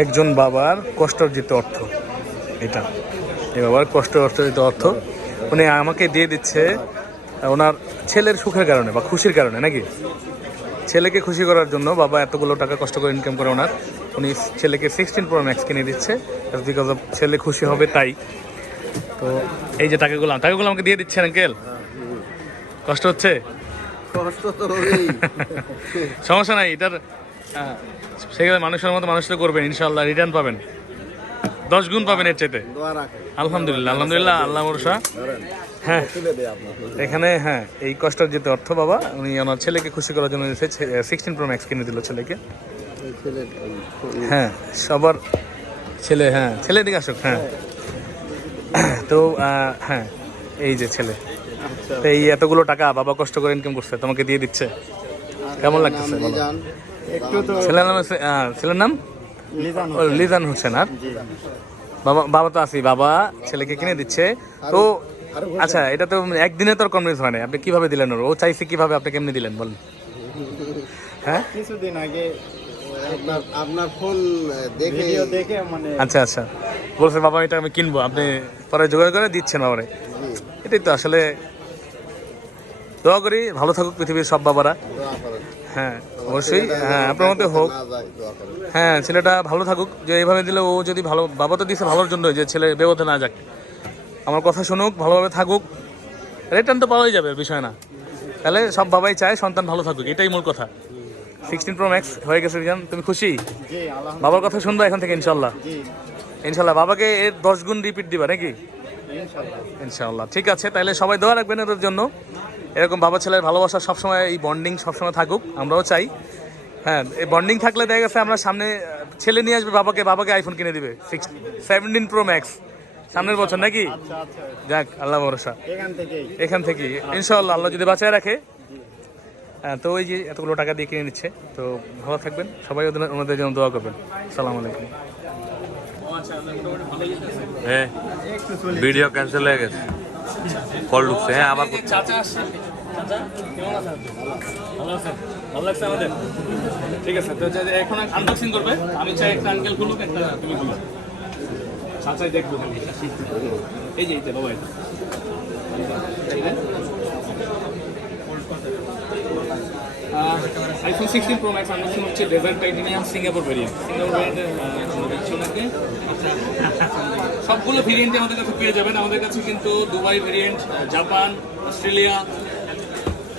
একজন বাবার কষ্টার্জিত অর্থ। এটা। এই বাবার কষ্ট অর্জিত অর্থ। উনি আমাকে দিয়ে দিচ্ছে ওনার ছেলের সুখের কারণে বা খুশির কারণে নাকি? ছেলেকে খুশি করার জন্য বাবা এতগুলো টাকা কষ্ট করে ইনকাম করে ওনার। উনি ছেলেকে সিক্সটিন প্রো ম্যাক্স কিনে দিচ্ছে। বিকজ অফ ছেলে খুশি হবে তাই। তো এই যে টাকাগুলো টাকাগুলো আমাকে দিয়ে দিচ্ছেন আঙ্কেল কষ্ট হচ্ছে? কষ্ট তো সমস্যা নাই এটার সেখানে মানুষের মতো মানুষ তো করবেন ইনশাল্লাহ রিটার্ন পাবেন। দশ গুণ পাবেন এর চাইতে। আলহামদুলিল্লাহ আলহামদুলিল্লাহ আল্লাহ ভরসা। হ্যাঁ। এখানে হ্যাঁ এই কষ্টের যেতে অর্থ বাবা উনি ওনার ছেলেকে খুশি করার জন্য সিক্সটিন প্রো ম্যাক্স কিনে দিল ছেলেকে। হ্যাঁ সবার ছেলে হ্যাঁ ছেলে দিকে আসুক হ্যাঁ। তো হ্যাঁ এই যে ছেলে। আচ্ছা। তো এই এতগুলো টাকা বাবা কষ্ট করে ইনকাম করছে তোমাকে দিয়ে দিচ্ছে। কেমন লাগতেছে ছেলের নাম ছেলের নাম? লিজান হোসেন। আর? বাবা বাবা তো আছি বাবা ছেলেকে কিনে দিচ্ছে। তো আচ্ছা এটা তো একদিনে তো কনভিন্স হয় না আপনি কীভাবে দিলেন ওর? ও চাইছে কীভাবে আপনি কেমনি দিলেন? বলেন। হ্যাঁ? কিছুদিন আগে আপনার আপনার ফোন দেখে দেখে মানে আচ্ছা আচ্ছা। বলছে বাবা এটা আমি কিনবো। আপনি পরে জোগাড় করে দিচ্ছেন বাবারে। এটাই তো আসলে দোয়া করি ভালো থাকুক পৃথিবীর সব বাবারা। হ্যাঁ অবশ্যই। হ্যাঁ আপনার মতে হোক। হ্যাঁ ছেলেটা ভালো থাকুক। যে এইভাবে দিলে ও যদি ভালো বাবা তো দিছে ভালোর জন্য যে ছেলে বেবতে না যাক। আমার কথা শুনুক ভালোভাবে থাকুক। রিটার্ন তো পাওয়াই যাবে বিষয় না। তাহলে সব বাবাই চায় সন্তান ভালো থাকুক এটাই মূল কথা। সিক্সটিন প্রো ম্যাক্স হয়ে গেছে রিজান তুমি খুশি? বাবার কথা শুনবা এখন থেকে ইনশাল্লাহ ইনশাল্লাহ বাবাকে এর দশ গুণ রিপিট দিবা নাকি? ইনশাল্লাহ ঠিক আছে। তাহলে সবাই দোয়া রাখবেন এদের জন্য। এরকম বাবা ছেলের ভালোবাসা সবসময় এই বন্ডিং সবসময় থাকুক আমরাও চাই। হ্যাঁ এই বন্ডিং থাকলে দেখা গেছে আমরা সামনে ছেলে নিয়ে আসবে বাবাকে বাবাকে আইফোন কিনে দিবে। সিক্স সেভেন্টিন প্রো ম্যাক্স সামনের বছর নাকি? আচ্ছা আচ্ছা যাক আল্লাহ ভরসা। এখান থেকেই। এখান থেকে ইনশাল্লাহ আল্লাহ যদি বাঁচায় রাখে। হ্যাঁ তো ওই যে এতগুলো টাকা দিয়ে কিনে নিচ্ছে। তো ভালো থাকবেন সবাই ওদের ওনাদের জন্য দোয়া করবেন। সালাম আলাইকুম। হ্যাঁ ভিডিও ক্যান্সেল হয়ে গেছে। কল ঢুকছে হ্যাঁ আবার চাচা আসছে। চাচা ভালো আছেন? ভালো লাগছে আমাদের? ঠিক আছে, তো এখন আনবক্সিং করবে। আমি চাই একটা আঙ্কেল খুলুক, একটা তুমি খুলুক চাচাই দেখব এই যে এইটা বাবা এটা iPhone sixteen pro max unboxing হচ্ছে desert titanium Singapore variant Singapore variant সবগুলো ভেরিয়েন্টে আমাদের কাছে পেয়ে যাবেন। আমাদের কাছে কিন্তু দুবাই ভেরিয়েন্ট জাপান, অস্ট্রেলিয়া,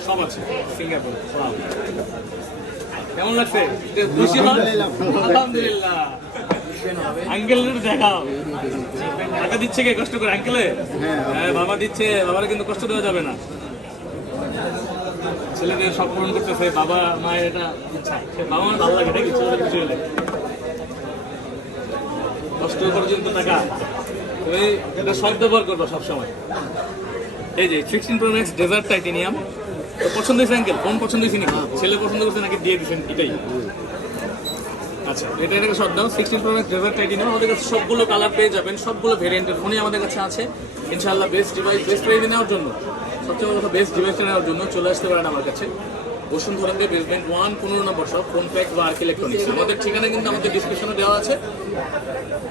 সব আছে। সিঙ্গাপুর কেমন লাগছে? খুশি আলহামদুলিল্লাহ। হ্যাঁ বাবা দিচ্ছে। বাবার কিন্তু কষ্ট দেওয়া যাবে না। সব পূরণ করতেছে বাবা, মায়ের বাবা কষ্ট পর্যন্ত টাকা তুমি এটা সব ব্যবহার করব সবসময়। এই যে sixteen pro max desert titanium পছন্দ হয়েছে আঙ্কেল কোন পছন্দ হয়েছে নাকি? ছেলে পছন্দ করছে নাকি দিয়ে দিচ্ছেন এটাই। আচ্ছা এটা এটাকে শর্ট দাও sixteen pro max desert titanium আমাদের কাছে সবগুলো কালার পেয়ে যাবেন, সবগুলো ভেরিয়েন্টের ফোনই আমাদের কাছে আছে। ইনশাআল্লাহ বেস্ট ডিভাইস বেস্ট প্রাইজে নেওয়ার জন্য, সবচেয়ে বড় কথা বেস্ট ডিভাইসটা নেওয়ার জন্য চলে আসতে পারেন আমার কাছে। বসুন্ধরাতে বেসমেন্ট ওয়ান পনেরো নম্বর সব ফোন প্যাক বা আর্ক ইলেকট্রনিক্স আমাদের ঠিকানা কিন্তু আমাদের ডিসক্রিপশনে দেওয়া আছে।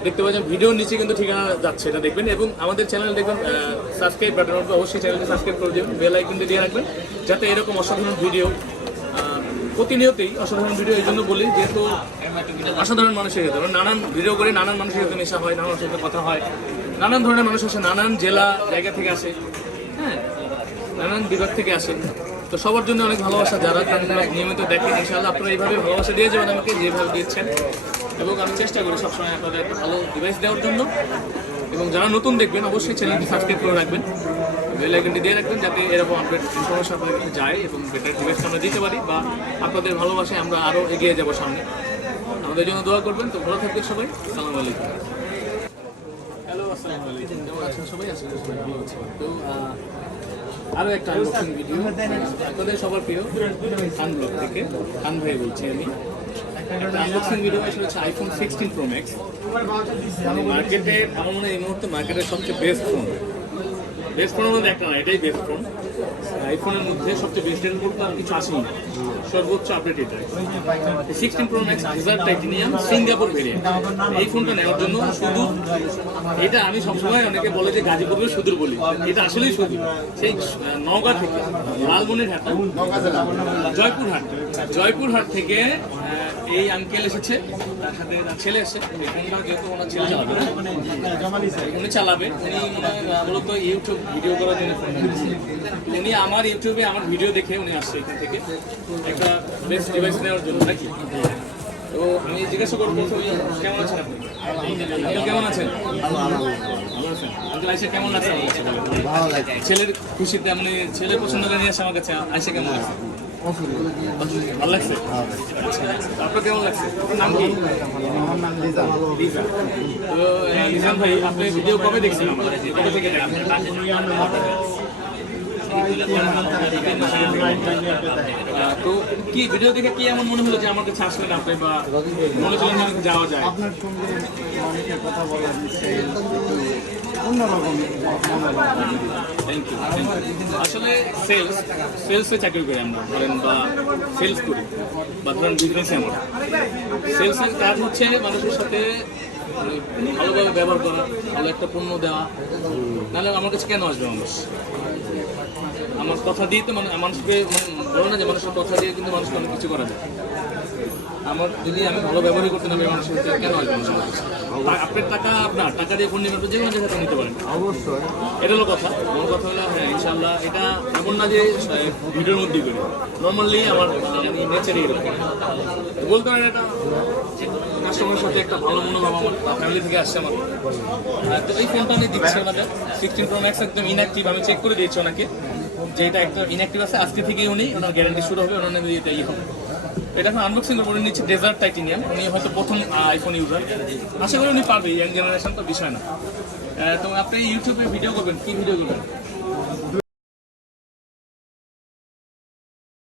দেখতে পাচ্ছেন, ভিডিওর নিচে কিন্তু ঠিকানা যাচ্ছে, এটা দেখবেন। এবং আমাদের চ্যানেল দেখবেন সাবস্ক্রাইব বাটন অবশ্যই চ্যানেলটি সাবস্ক্রাইব করে দেবেন বেল আইকনটি দিয়ে রাখবেন, যাতে এরকম অসাধারণ ভিডিও প্রতিনিয়তই অসাধারণ ভিডিও এই জন্য বলি, যেহেতু অসাধারণ মানুষের সাথে নানান ভিডিও করে নানান মানুষের সাথে মেশা হয়, নানান সাথে কথা হয়, নানান ধরনের মানুষ আসে, নানান জেলা, জায়গা থেকে আসে হ্যাঁ নানান বিভাগ থেকে আসে। তো সবার জন্য অনেক ভালোবাসা যারা তারা নিয়মিত দেখেন ইনশাআল্লাহ আপনারা এইভাবে ভালোবাসা দিয়ে যাবেন আমাকে যেভাবে দিচ্ছেন। এবং আমি চেষ্টা করি সবসময় আপনাদের একটা ভালো ডিভাইস দেওয়ার জন্য। এবং যারা নতুন দেখবেন অবশ্যই চ্যানেলটি সাবস্ক্রাইব করে রাখবেন। বেল আইকনটি দিয়ে রাখবেন যাতে এরকম আপডেট ইনফরমেশন আপনাদের কাছে যায় এবং বেটার ডিভাইসটা আমরা দিতে পারি বা আপনাদের ভালোবাসায় আমরা আরও এগিয়ে যাব সামনে। আমাদের জন্য দোয়া করবেন। তো ভালো থাকবেন সবাই। সালাম আলাইকুম। হ্যালো আসসালামু আলাইকুম। কেমন আছেন সবাই? সবাই ভালো আছেন। তো আরও একটা আনবক্সিং ভিডিও আপনাদের সবার প্রিয় খান ব্লগ থেকে। খান ভাই বলছি আমি। আনবক্সিং ভিডিও আসলে হচ্ছে আইফোন সিক্সটিন প্রো ম্যাক্স মার্কেটে আমার মনে হয় এই মুহূর্তে মার্কেটের সবচেয়ে বেস্ট ফোন বেস্ট ফোনের মধ্যে একটা না, এটাই বেস্ট ফোন আইফোনের মধ্যে সবচেয়ে বেস্ট এর তো আর কিছু আসেনি। সর্বোচ্চ আপডেট এটা। সিক্সটিন প্রো ম্যাক্স ইজার টাইটেনিয়াম সিঙ্গাপুর ভেরিয়েন্ট এই ফোনটা নেওয়ার জন্য শুধু এটা আমি সবসময় অনেকে বলে যে গাজীপুরের সুদূর বলি। এটা আসলেই সুদূর। সেই নওগাঁ থেকে লালমনিরহাট জয়পুরহাট। জয়পুরহাট থেকে এই আঙ্কেল এসেছে। তার সাথে ছেলে চালাবে, উনি চালাবে। উনি মূলত ইউটিউব ভিডিও করার জন্য উনি আমার ইউটিউবে আমার ভিডিও দেখে উনি আসছে এখান থেকে। একটা বেস্ট ডিভাইস নেওয়ার জন্য, নাকি? তো আমি জিজ্ঞাসা করব কেমন আছেন আপনি কেমন আছেন? আছেন? আঙ্কেল আইসা কেমন লাগছে আমার কাছে? ভালো লাগছে। ছেলের খুশিতে আপনি ছেলের পছন্দ করে নিয়ে আসে আমার কাছে। আইসা কেমন লাগছে? ভালো লাগছে? আচ্ছা, আপনার কেমন লাগছে? আপনার নাম কি? আমার নাম লিজান লিজা তো লিজান ভাই আপনি ভিডিও কবে দেখছেন আমার? কবে থেকে তো কি ভিডিও দেখে কি এমন মনে হলো যে আমার কাছে আসবেন আপনি বা মনে আমাকে যাওয়া যায়? আপনার সঙ্গে কথা বলার বিষয়ে থ্যাংক ইউ আসলে সেলস সেলসে চাকরি করি আমরা, ধরেন বা সেলস করি, বা ধরেন বিজনেসে আমরা। সেলসের কাজ হচ্ছে মানুষের সাথে মানে ভালোভাবে ব্যবহার করা, ভালো একটা পণ্য দেওয়া। নাহলে আমার কাছে কেন আসবে মানুষ? আমার কথা দিয়ে তো মানে মানুষকে মানে বলো না যে মানুষের কথা দিয়ে কিন্তু মানুষকে অনেক কিছু করা যায়। আমার যদি আমি ভালো ব্যবহারই করতে না পারি মানুষের কেন আসবে? মানুষ আমার কাছে? আর আপনার টাকা আপনার টাকা দিয়ে ফোন নেবেন যে কোনো জায়গাতে নিতে পারেন। অবশ্যই। এটা হলো কথা। আমার কথা হলো হ্যাঁ ইনশাল্লাহ এটা এমন না যে ভিডিওর মধ্যে করি নর্মালি আমার নেচারই এরকম। বলতে পারেন এটা কাস্টমারের সাথে একটা ভালো মনোভাব আমার ফ্যামিলি থেকে আসছে আমার। তো এই ফোনটা আমি দিচ্ছি ওনাদের। সিক্সটিন প্রো ম্যাক্স একদম ইনঅ্যাক্টিভ আমি চেক করে দিয়েছি ওনাকে যে এটা একটা ইনঅ্যাক্টিভ আছে। আজকে থেকেই উনি ওনার গ্যারান্টি শুরু হবে ওনার নামে এটা ইয়ে হবে। এটা এখন আনবক্সিং করে নিচ্ছে ডেজার্ট টাইটেনিয়াম উনি হয়তো প্রথম আইফোন ইউজার আশা করি উনি পাবে ইয়াং জেনারেশন তো বিষয় না। তো আপনি ইউটিউবে ভিডিও করবেন। কি ভিডিও করবেন?